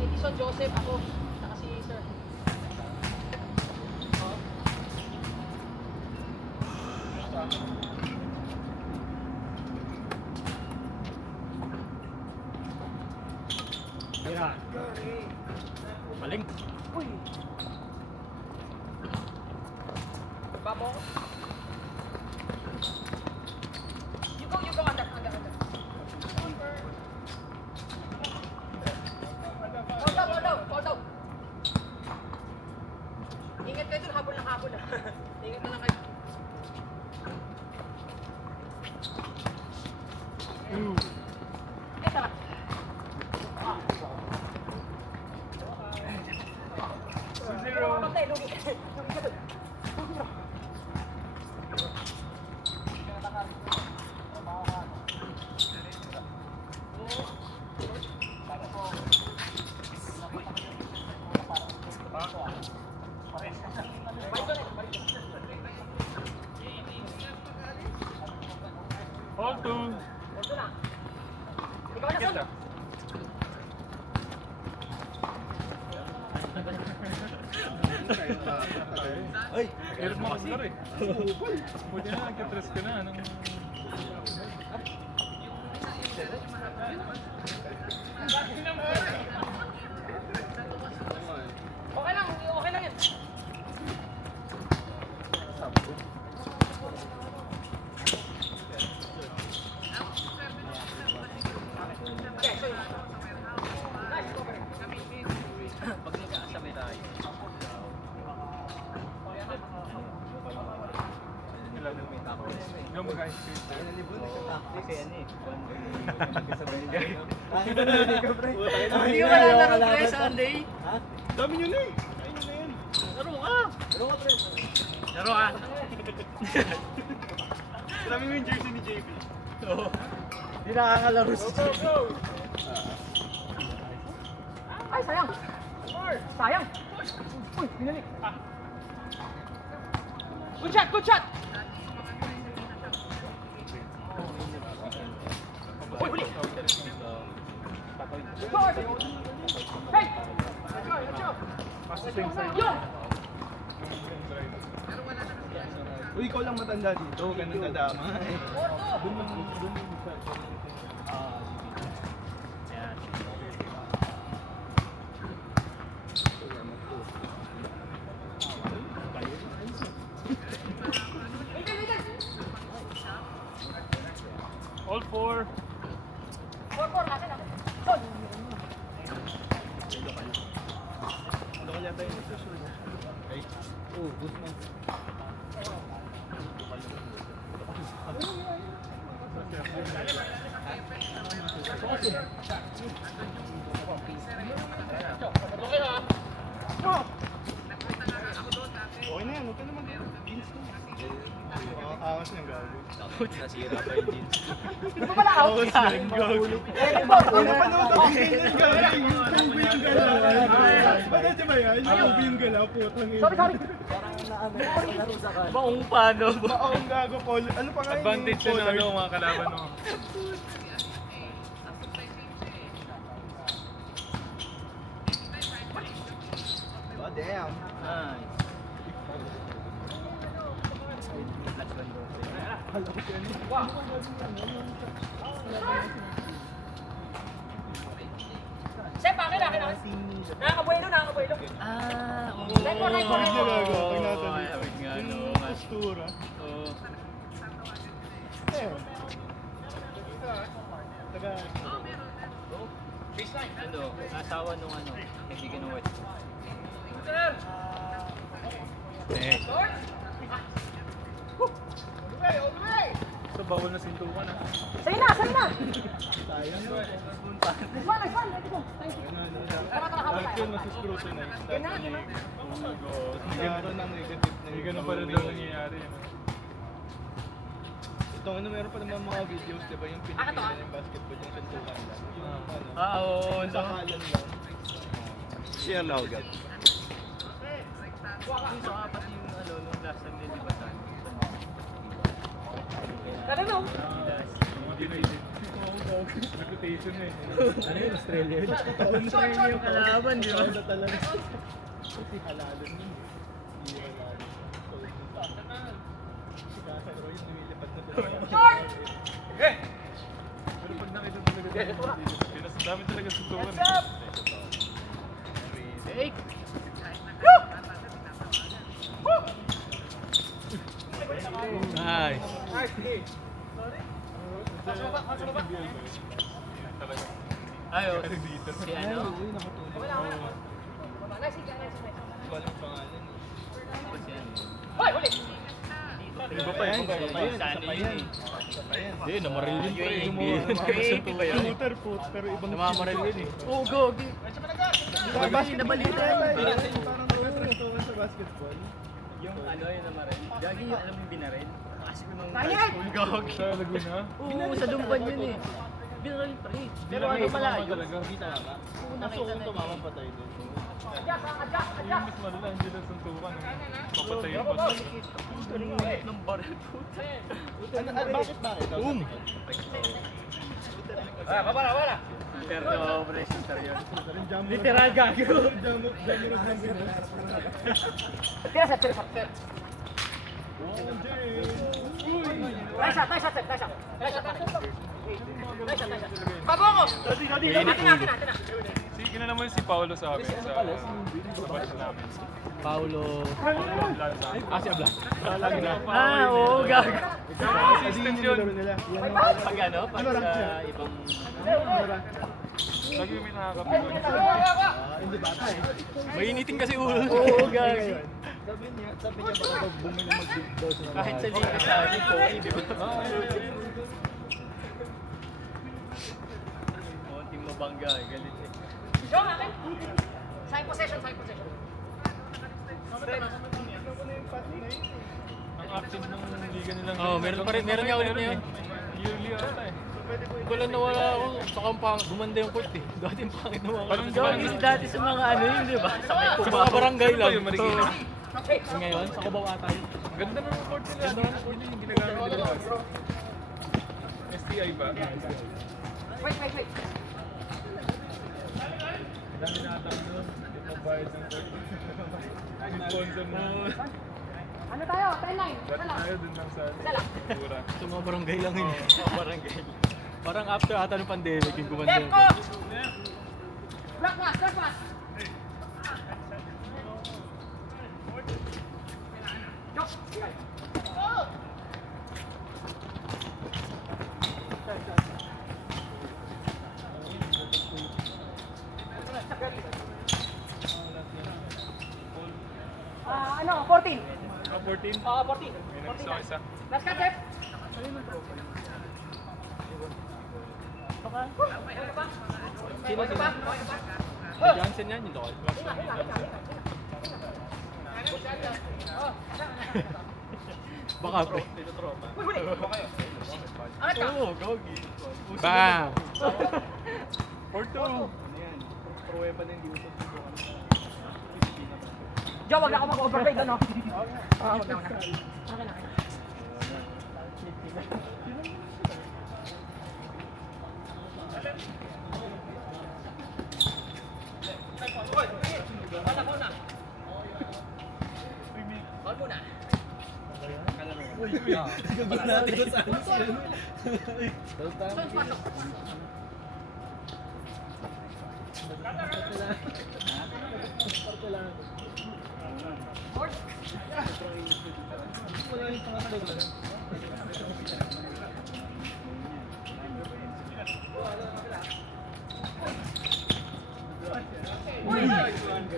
Edison Joseph ako. Saka si Sir. Yan. Maling. Uy! Ba mo? You go, under. Hold out. Ingat kayo dun, habol na. Ingat na lang kayo. Tara. Patay, lugi ka dun. Hold to. Ito na. Ikaw na, Son. Ay, hirap mo kasi laro eh. Pwede na, nagka-tres ka na. Anong... Okay lang yan. Okay, so yun. Nice, go for it. Pag nagkakasabay tayo. Yung mag-ice cream tayo. Kasi ano eh. Hindi ko wala lang pre Sunday. Ha? Dami nyo na eh. Ayun na yan. Laro ka! Laro ka, pre. Laro ka! Dami mo yung jersey ni JP. Oo. Hindi nakakalaro si JP. Ay, sayang. Sayang. Uy, binalik. Good shot. Uy, huli. Hey! Let's go. Yo! Uy, ikaw lang matanda dito. Ganun nadama. Orto! Yan. All four. 4-4, natin. Son! Ano kaya tayo na susunod? Ay. Oh, good man. Okay na yan. Huwag ka naman. Jeans na. Angas niyang gago. Nasira pa yung jeans. Di ba pala out? Angas niyang gago. Ano panood ako yung galing? Yung yung galaw. Ano ba yan? Yung galaw. Putang ina. Sorry. Baong paano ba? Maong gago, Paul. Ano pa nga yung Advantage yun ng ano, mga kalaban mo. Oh, damn. Nice. Sep, akin. Nakakabuelo. Ah, oo. Right for. Hindi na gago. Pag Ay, nasa awit nga, no. yung postura. Oo. Eh. Taga. Ano, asawa nung ano, kaibigan ng West. Sa bawal na sintukan ah. Sa'yo na. Sayang. Nice one. Let's go. Thank you. Tara, habol Bakit tayo. yun masuscrutinize? Game na. Oh my God. Nagkaroon ng negative na Hindi ganun pala daw nangyayari. Ito ano, meron pa naman mga videos, di ba? Yung Pilipinas yung basketball yung suntukan lang. Yung ano, Ah, oo. sa kalan lang. Siya Laugat. Yung sa apat yung ano, nung last time nilibatan. Tara no. Last. Motivated. Reputation na eh. Ano yun, Australia yun? Australia yung kalaban, di ba? Totoo talaga. Si halalan yun. Hindi halalan. Si Casaro yung lumilipad na talaga. Pero pag nakita talaga Pinas, dami talaga suntukan. Fake! Nice. Talaga. Ayo, dito. si ano? Walang pangalan. Si ano? Iba pa yan. Sa ano yun eh? Hindi, namaril yun pre. UAP ba yun? Shooter po, pero ibang Namamaril yun eh. Oo, gogi. basket Nabalita yun. Parang restoran sa basketball. Yung ano yun naman rin. Gagi yung alam yung binaril. Kasi ko nung high school, gogi. Sa Laguna? Oo, sa Dumban yun eh. Binaril pa rin. Pero ano malayo? Talaga. Oo, nakita na yun. Patay din. Yung mas malala, hindi lang suntukan. Papatayin pa. Turingot ng baril, puta. Bakit? Boom! Pero no, pre, shooter yun. Literal Literal gago. Sige na naman si Paolo sa amin sa batch namin. Paulo. Ah, si Ablan. Ah, oo, gago. Assistant yun. Pag ano, pag sa ibang... Lagi may nakakapit. Hindi bata eh. Mainitin kasi ulo. Oo, gago. Sabi niya baka bumili mag-big daw sa Kahit sa liga sa amin ko, di ba? Konting mabangga, galit eh. Side possession. Ang active ng liga nilang... Oh, meron pa rin. Meron nga ulit na yun. Yearly ata eh. Wala nawala ako. Saka ang gumanda yung court eh. Dati yung pangit na mga Parang Gogi si dati sa mga ano yun, di ba? Sa may Sa kuba. mga barangay lang. Yung Marikina. Ngayon, sa Cubao ata yun. Ganda ng court nila. Yun yung ginagamit nila. STI ba? Wait. Dami na ata doon. Yung bayad ng court. Yung sponsor mo. Ano tayo? 10-9. Dati tayo dun lang sa Pura. Sa mga barangay lang yun. Sa barangay. Parang after ata ng pandemic yung gumanda Left yung ko! court. Block pass. Ano? 14. Ah, 14? Oo, 14. May nag-isa isa. Last cut, Jeff. Sino sila? Si Johnson yan, yung lokal. Baka pre. Oo, gogi. Bam! Porto! Joe, wag na ako mag-overplay doon, no? Oo, wag na. Okay na.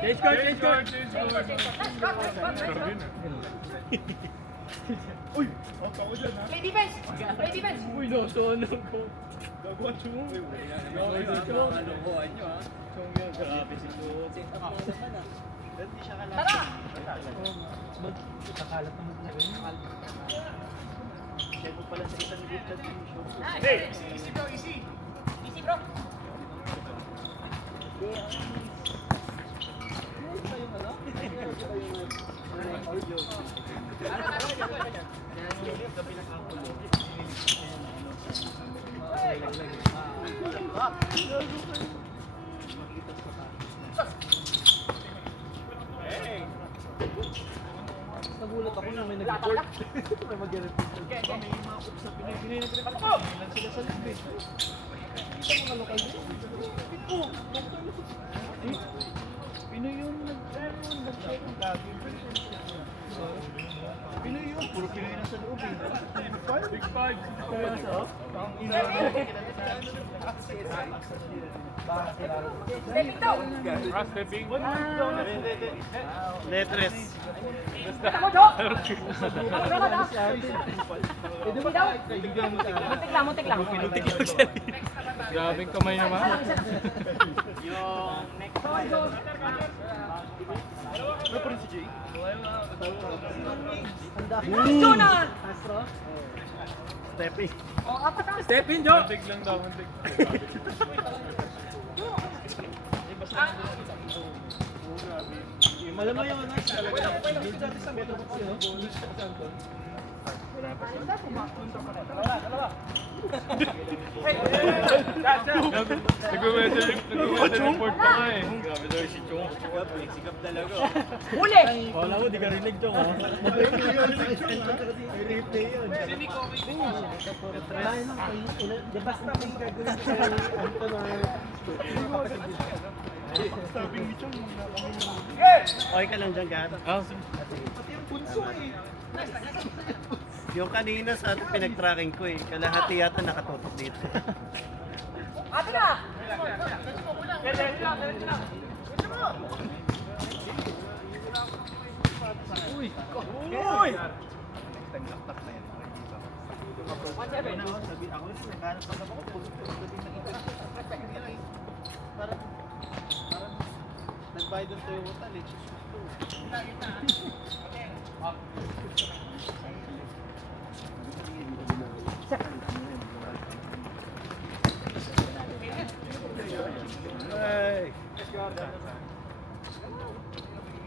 Change court. Grabe na. Play defense! Uy, no, so ano ko. Gagawa chum. Grabe si Chut. Tara! Kakalat naman na ganyan. Nice! Easy bro. Nagulat ako na may nag-report. May mag-report. May mga ups na Pinay na pinapakot. Ilan sila sa libre. Kita mga lokal din. Pinoy yun. Nag-check ang lagi. Pinoy yun. Puro Pinoy na sa loob eh. Big five. Kaya sa ang ina. Stepping. Letres. Muntik lang. Grabing kamay naman. Yung next Jonah! stepping. Step in, Jo! Muntik lang daw, muntik. Alam mo yung nice talaga. Dito dati sa Metro Box yun. Bonus ka sa Anton. Nag-weather report pa nga eh. Grabe daw si Chong. Sikap talaga. Huli! Wala mo, di ka rinig Chong. May replay yun. Basta may gagawin sa Anton Stopping ni Chong. Okay ka lang dyan, Gar? Pati yung punso eh. Yung kanina sa ating pinag-tracking ko eh. Kalahati yata nakatutok dito. Ato na! Uy! Sabi ako rin, naghanap pa ako. Parang nagbayad ng Toyota, let's Ay!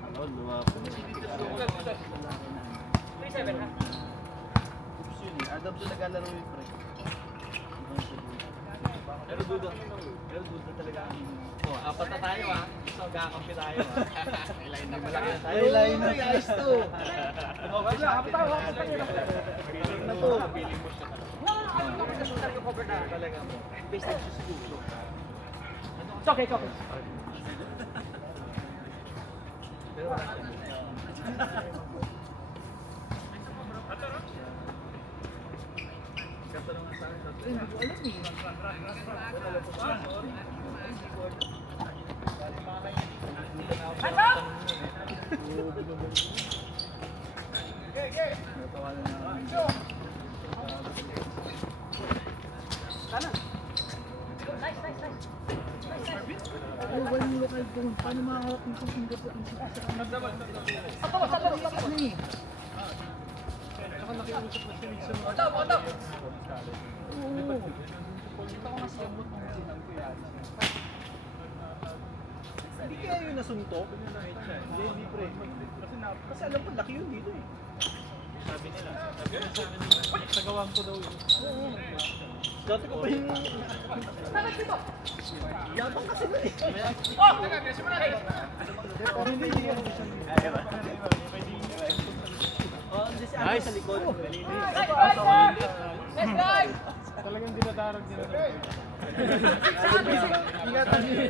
Ano, lumapo. 3-7 ha? Adam sa naglalaro yung pre. Pero duda talaga ang Oh, apat na tayo ah. So, gakampi tayo ah. Line na malaki na tayo. ay line na guys to. Wala, ako tayo. Na to. Ayun ko kasi talaga yung cover na. Talaga mo. Base na siya siguro. It's okay, it's okay. Paano makakawak ng singkat sa Hindi kaya yun nasuntok? Hindi pre. Kasi alam ko laki yun dito eh. Sabi nila sa akin, nagawang ko daw yun. Oo. Dati ko pa yung... Yabang kasi nun eh. Oh, hindi si Ate sa likod. Let's go! Talagang dinadarag nila. Ingatan niyo.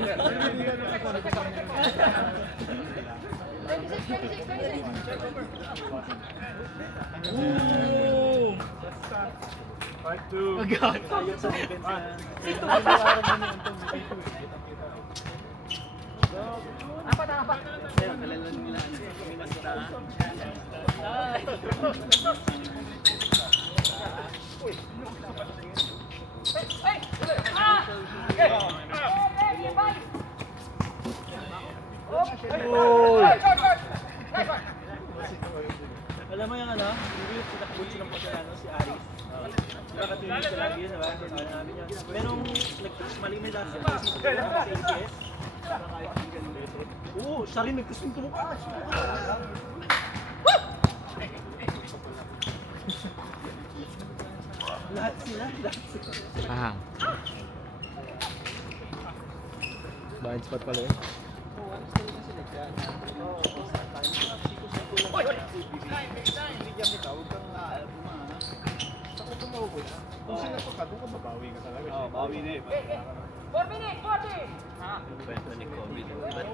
5-2. Agad. Ayun sa defense. Apat. Kaya kalalan nila. Alam mo yung ano, yung pinakabot silang pagkano si Aris. Nakatuloy siya lagi yun, diba? Sabi namin yan. Merong nagmalimit lang siya kasi sa ACS. Para kahit hindi ganun dito. Oo, siya rin nagkasunto mo. Lahat sila. Ah. Blind spot pala yun. Kung sino ka, doon ka babawi ka talaga. Oo, bawi na eh. 4 minutes, 40! Kwento ni Kobe. Ba't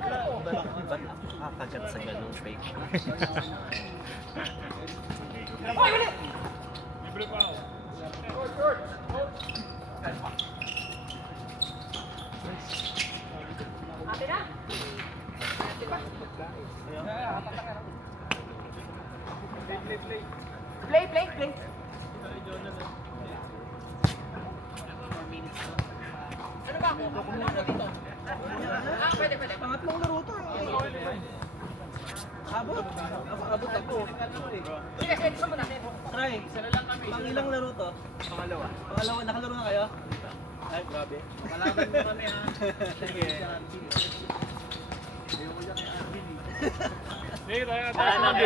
kakagat sa ganong fake? Hoy, ulit! Ate na? Play. Ano ba ako? Ako na dito. Pwede. Pangatlong laro to. Abot ako. Sige, send mo na. Try. Pang ilang laro to? Pangalawa, nakalaro na kayo? Ay, grabe. Malaban mo kami ha. Sige. Hindi, tayo sabi.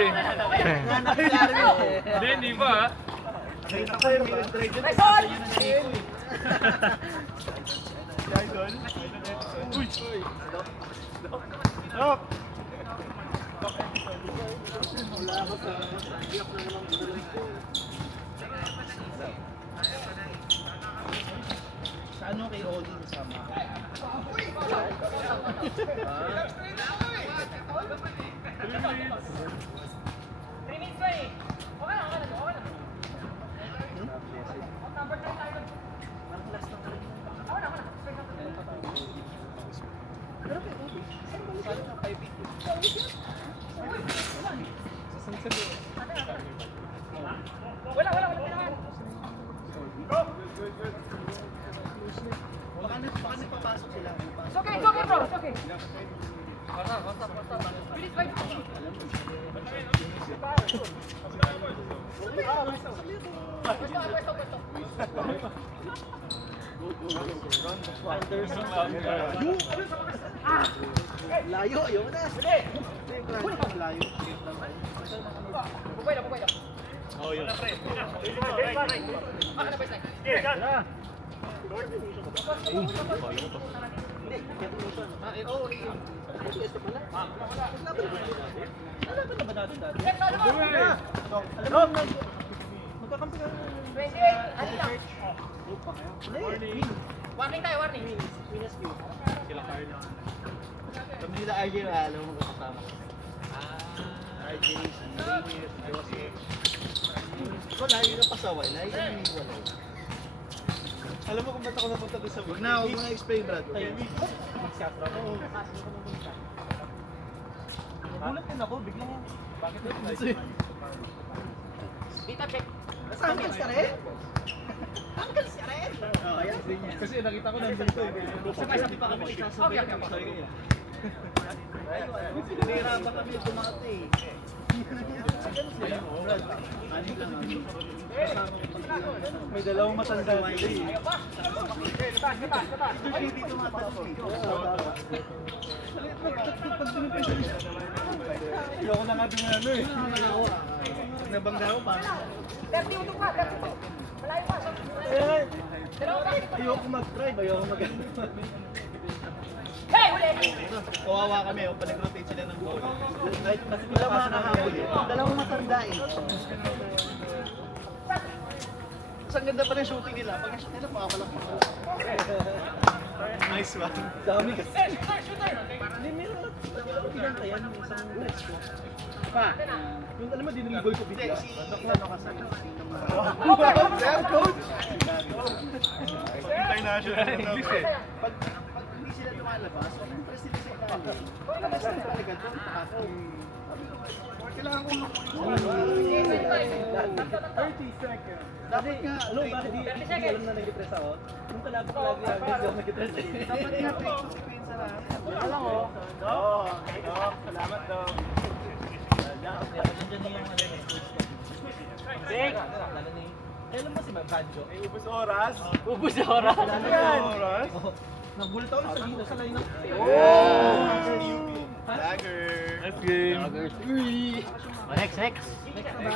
Hindi ba? Nakita ko yung trade yun. Nice one! Idol. Uy! Stop! Sa ano kay Odin kasama? 3 minutes pa eh. Okay na. Number 9 tayo. Okay na. Wala naman. Baka nagpapasok sila. It's okay bro. It's okay. Bilis, wait. Pwesto. Anderson. Layo, ayaw na. Layo. Bukway na. Oh, yun. Baka na baseline. Nalaban na ba natin dati? Yes, ano ba? Alam mo, magkakampi ka. 28. Ano lang? Warning tayo. Minus Q. Kami nila RJ na alam mo kasama. RJ, Joseph. Ikaw layo na pasaway, layo na hiniwalay. Alam mo kung ba't ako napunta doon sa Huwag na explain, Brad. Nagulat din ako, biglang. Bakit Dita check. Samples ka rin? Kasi nakita ko nandito eh. Sabi pa kami isasabi. Okay. Nahirapan kami tumate eh. May dalawang matanda dito eh. Ayoko na nga din ano eh. Nabangga ko pa. 30 utok pa. Malayo pa. Ayoko mag-drive, ayoko mag- Hey, uli! Kawawa kami, panig-rotate sila ng goal. Ay, kasi wala mga nakahabol eh. Dalawang matanda eh. Mas ang ganda pa ng shooting nila. Pag na-shoot nila, makakalak pa. Nice one. Dami kasi. Hindi, meron ilan kaya yung isang match ko. Pa, yung alam mo, dinilibol ko bigla. Ano kasi? Sir, coach! International. English eh. Pag hindi sila lumalabas, press sila sa ilalim. Labas na talaga doon. Kailangan kong 30 seconds. dapat nga, Ano, bakit di alam na nag-depress ako? Yung palagi hindi ako nag-depress eh. dapat nga fake screen sa lahat. Alam mo. Salamat daw. Nandiyan niya yung ano eh. Big! Alam mo si Banjo? Ubus oras. Ubus na oras. Oras. Nagulat ako sa dito sa line-up. Dagger. Next game. Next na ba?